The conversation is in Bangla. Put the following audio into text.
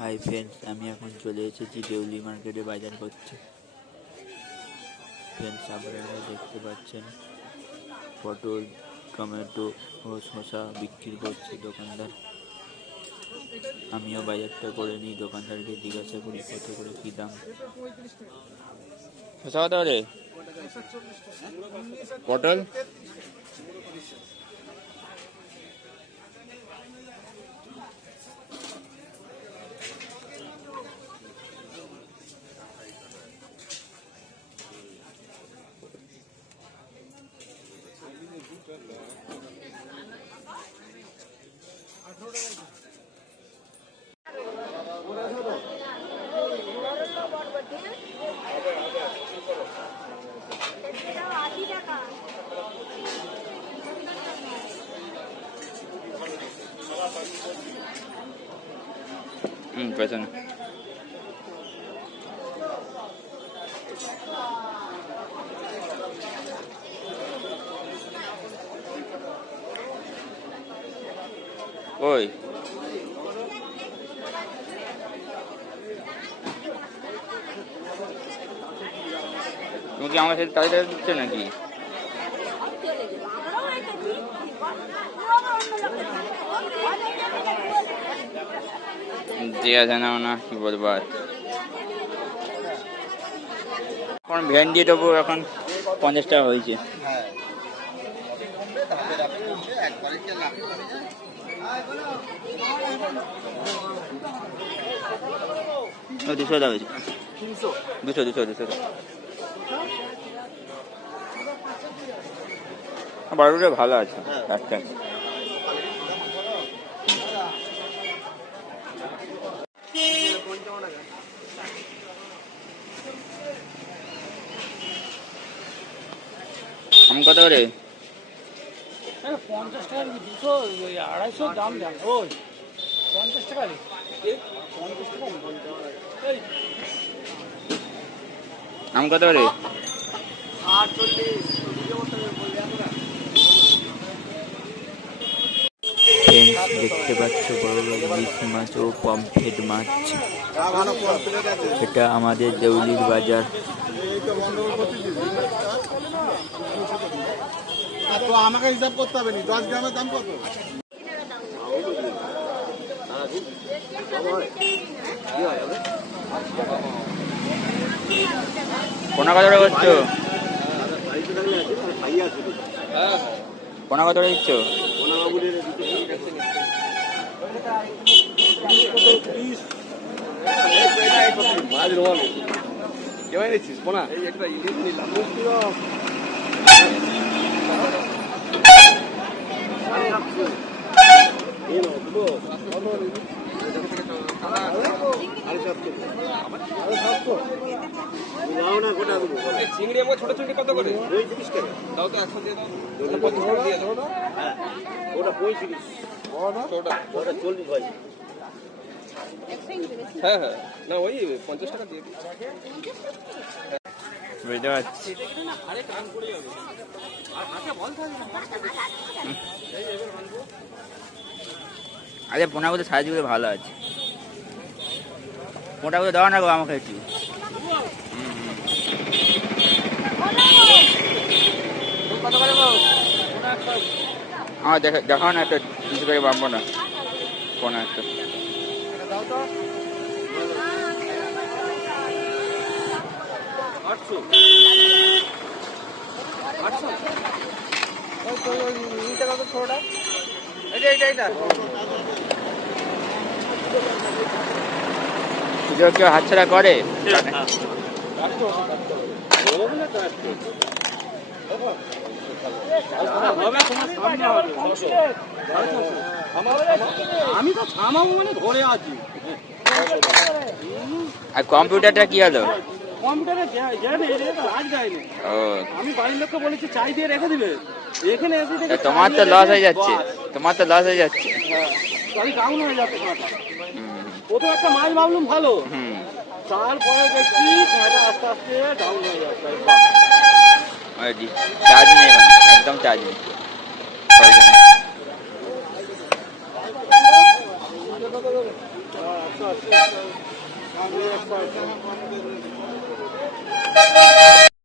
হাই ফ্রেন্ডস আমি এখন চলে এসেছি দেউলি মার্কেটে বাজার করতে। ফ্রেন্ডস আপনারা দেখতে পাচ্ছেন পটল টমেটো ও শসা বিক্রি করছে দোকানদার। আমিও বাজারটা করে নিই দোকানদারকে জিজ্ঞাসা করি কত করে কী দাম। শসা পটল? পেছনে। ওই। তুমি কি আমার সাথে তাড়াতাড়ি দিচ্ছ নাকি? দেওয়া যায় না কি বলব আর। এখন ভেন্ডি দেবো এখন পঞ্চাশ টাকা হয়েছে। ও, দুশো টাকা দুশো দুশো দুশো বারোটা ভালো আছে একটা করে হ্যাঁ, পঞ্চাশ টাকা দুশো? আড়াইশো দাম দেন ওই। পঞ্চাশ টাকা পঞ্চাশ টাকা আম কত করে? আটচল্লিশ। দেখতে পাচ্ছ বড় বড় ইলিশ মাছ ও পমফ্রেট মাছ। এটা আমাদের দেউলির বাজার। তো আমাকে হিসাব করতে হবে নি। দশ গ্রামের দাম কত? কোনা কত করে করছ কোনা কত করে দিচ্ছ কেমন নিচ্ছিস কোনা? এই একটা ইলিশ নিলাম চিংড়ি আমার ছোট চিংড়ি কত করে? দাও তো একশো দিয়ে দাও। ওটা পঞ্চাশ টাকা দিয়ে দাও। ওটা পঁয়ত্রিশ ওটা ওটা চল্লিশ ভাই হ্যাঁ হ্যাঁ। না ওই পঞ্চাশ টাকা দিয়ে দিই বুঝতে পারছি। আরে পোনাগুলো সাইজগুলো ভালো আছে। পোনাগুলো দেওয়া না গো আমাকে একটু। আমার দেখা, দেখাও না একটা কিছু করে বাঁধবো না। পোনা একটা। আটশো। আটশো। কেউ কেউ হাতছাড়া করে? আমি তো থামাবো মানে ধরে আছি আর কম্পিউটারটা কি হলো? কম্পিউটারে আজ দেয়নি আমি বাড়ির লোককে বলেছি চাই দিয়ে রেখে দিবে। এখানে এসে তোমার তো লস হয়ে যাচ্ছে। বাস। তোমার তো লস হয়ে যাচ্ছে। হ্যাঁ, আমি ডাউন হয়ে যাচ্ছে প্রথম একটা মাছ ভাবলাম ভালো। হুম। তারপরে দেখছি কাঁটা আস্তে আস্তে ডাউন হয়ে যাচ্ছে। চার্জ নেই একদম চার্জ নেই। প্রয়োজন নেই।